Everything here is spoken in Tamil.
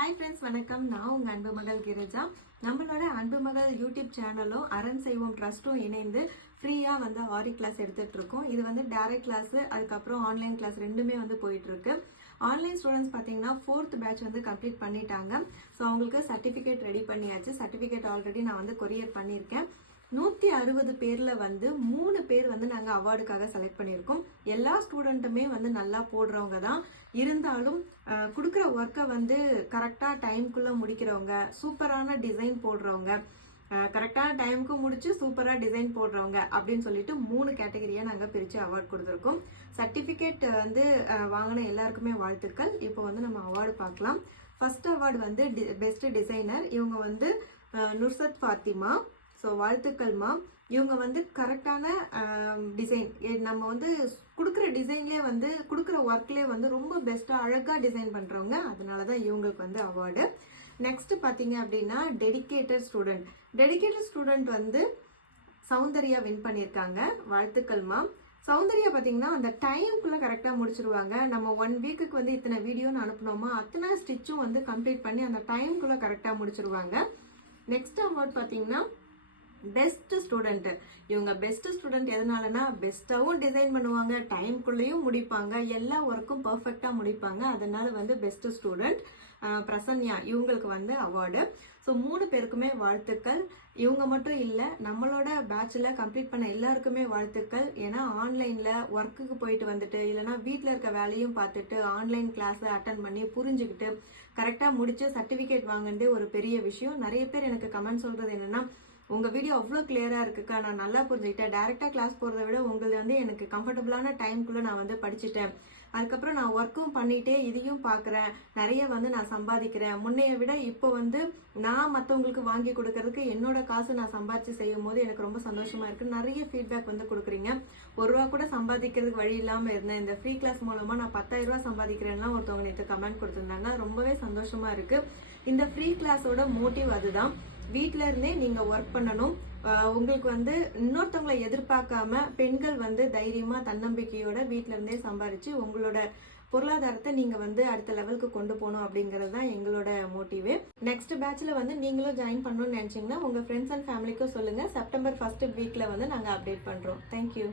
ஹாய் ஃப்ரெண்ட்ஸ், வணக்கம். நான் உங்கள் அன்பு மகள் கிரிஜா. நம்மளோட அன்பு மகள் யூடியூப் சேனலும் அரண் செய்வோம் ட்ரஸ்ட்டும் இணைந்து ஃப்ரீயாக வந்து ஆரி கிளாஸ் எடுத்துகிட்டு இருக்கோம். இது வந்து டைரக்ட் கிளாஸு, அதுக்கப்புறம் ஆன்லைன் கிளாஸ் ரெண்டுமே வந்து போயிட்டுருக்கு. ஆன்லைன் ஸ்டூடெண்ட்ஸ் பார்த்தீங்கன்னா 4th பேட்ச் வந்து கம்ப்ளீட் பண்ணிட்டாங்க. ஸோ அவங்களுக்கு சர்டிஃபிகேட் ரெடி பண்ணியாச்சு. சர்டிஃபிகேட் ஆல்ரெடி நான் வந்து கொரியர் பண்ணியிருக்கேன். 160 பேரில் வந்து 3 பேர் வந்து நாங்கள் அவார்டுக்காக செலக்ட் பண்ணியிருக்கோம். எல்லா ஸ்டூடெண்ட்டுமே வந்து நல்லா போடுறவங்க தான். இருந்தாலும் கொடுக்குற ஒர்க்கை வந்து கரெக்டாக டைம்குள்ளே முடிக்கிறவங்க, சூப்பரான டிசைன் போடுறவங்க, கரெக்டான டைமுக்கு முடிச்சு சூப்பராக டிசைன் போடுறவங்க அப்படின்னு சொல்லிட்டு 3 கேட்டகரியாக நாங்கள் பிரித்து அவார்டு கொடுத்துருக்கோம். சர்டிஃபிகேட் வந்து வாங்கின எல்லாருக்குமே வாழ்த்துக்கள். இப்போ வந்து நம்ம அவார்டு பார்க்கலாம். ஃபர்ஸ்ட் அவார்டு வந்து பெஸ்ட் டிசைனர். இவங்க வந்து நுர்சத் ஃபாத்திமா. ஸோ வாழ்த்துக்கள்மா. இவங்க வந்து கரெக்டான டிசைன், நம்ம வந்து கொடுக்குற டிசைன்லேயே வந்து கொடுக்குற ஒர்க்லேயே வந்து ரொம்ப பெஸ்ட்டாக அழகாக டிசைன் பண்ணுறவங்க. அதனால தான் இவங்களுக்கு வந்து அவார்டு. நெக்ஸ்ட் பார்த்தீங்க அப்படின்னா டெடிகேட்டட் ஸ்டூடெண்ட் வந்து சௌந்தர்யா வின் பண்ணியிருக்காங்க. வாழ்த்துக்கள்மா. சௌந்தர்யா பார்த்தீங்கன்னா அந்த டைமுக்குள்ளே கரெக்டாக முடிச்சிருவாங்க. நம்ம 1 வீக்குக்கு வந்து இத்தனை வீடியோன்னு அனுப்பினோமா அத்தனை ஸ்டிச்சும் வந்து கம்ப்ளீட் பண்ணி அந்த டைமுக்குள்ளே கரெக்டாக முடிச்சிருவாங்க. நெக்ஸ்ட் அவார்ட் பார்த்தீங்கன்னா பெஸ்ட் ஸ்டூடெண்ட். இவங்க பெஸ்ட் ஸ்டூடெண்ட் எதனாலனா பெஸ்ட்டாகவும் டிசைன் பண்ணுவாங்க, டைம்குள்ளேயும் முடிப்பாங்க, எல்லா ஒர்க்கும் பர்ஃபெக்டாக முடிப்பாங்க. அதனால வந்து பெஸ்ட் ஸ்டூடெண்ட் பிரசன்யா, இவங்களுக்கு வந்து அவார்டு. ஸோ 3 பேருக்குமே வாழ்த்துக்கள். இவங்க மட்டும் இல்லை, நம்மளோட பேட்சில் கம்ப்ளீட் பண்ண எல்லாருக்குமே வாழ்த்துக்கள். ஏன்னா ஆன்லைனில் ஒர்க்குக்கு போயிட்டு வந்துட்டு இல்லைனா வீட்டில் இருக்க வேலையும் பார்த்துட்டு ஆன்லைன் கிளாஸை அட்டன் பண்ணி புரிஞ்சுக்கிட்டு கரெக்டாக முடிச்சு சர்டிஃபிகேட் வாங்கினதே ஒரு பெரிய விஷயம். நிறைய பேர் எனக்கு கமெண்ட் சொல்கிறது என்னென்னா, உங்கள் வீடியோ அவ்வளோ கிளியராக இருக்குக்கா, நான் நல்லா புரிஞ்சுக்கிட்டேன், டேரெக்டாக கிளாஸ் போகிறத விட உங்களது வந்து எனக்கு கம்ஃபர்டபுளான டைம்குள்ளே நான் வந்து படிச்சுட்டேன், அதுக்கப்புறம் நான் ஒர்க்கும் பண்ணிகிட்டே இதையும் பார்க்குறேன், நிறைய வந்து நான் சம்பாதிக்கிறேன், முன்னைய விட இப்போ வந்து நான் மற்றவங்களுக்கு வாங்கி கொடுக்கறதுக்கு என்னோட காசு நான் சம்பாதிச்சு செய்யும் போது எனக்கு ரொம்ப சந்தோஷமாக இருக்குது. நிறைய ஃபீட்பேக் வந்து கொடுக்குறீங்க. 1 ரூபா கூட சம்பாதிக்கிறதுக்கு வழி இல்லாமல் இருந்தேன், இந்த ஃப்ரீ கிளாஸ் மூலமாக நான் 10,000 ரூபா சம்பாதிக்கிறேன்னா ஒருத்தவங்க நேற்று கமெண்ட் கொடுத்துருந்தாங்க. ரொம்பவே சந்தோஷமாக இருக்குது. இந்த ஃப்ரீ கிளாஸோட மோட்டிவ் அதுதான். வீட்டில இருந்தே நீங்க ஒர்க் பண்ணணும். உங்களுக்கு வந்து இன்னொருத்தவங்களை எதிர்பார்க்காம பெண்கள் வந்து தைரியமா தன்னம்பிக்கையோட வீட்டில இருந்தே சம்பாரிச்சு உங்களோட பொருளாதாரத்தை நீங்க வந்து அடுத்த லெவலுக்கு கொண்டு போகணும் அப்படிங்கிறது தான் எங்களோட மோட்டிவே. நெக்ஸ்ட் பேட்ச்ல வந்து நீங்களும் ஜாயின் பண்ணணும்னு நினைச்சீங்கன்னா உங்க ஃப்ரெண்ட்ஸ் அண்ட் ஃபேமிலிக்கும் சொல்லுங்க. செப்டம்பர் 1st வீக்ல வந்து நாங்க அப்டேட் பண்றோம். தேங்க்யூ.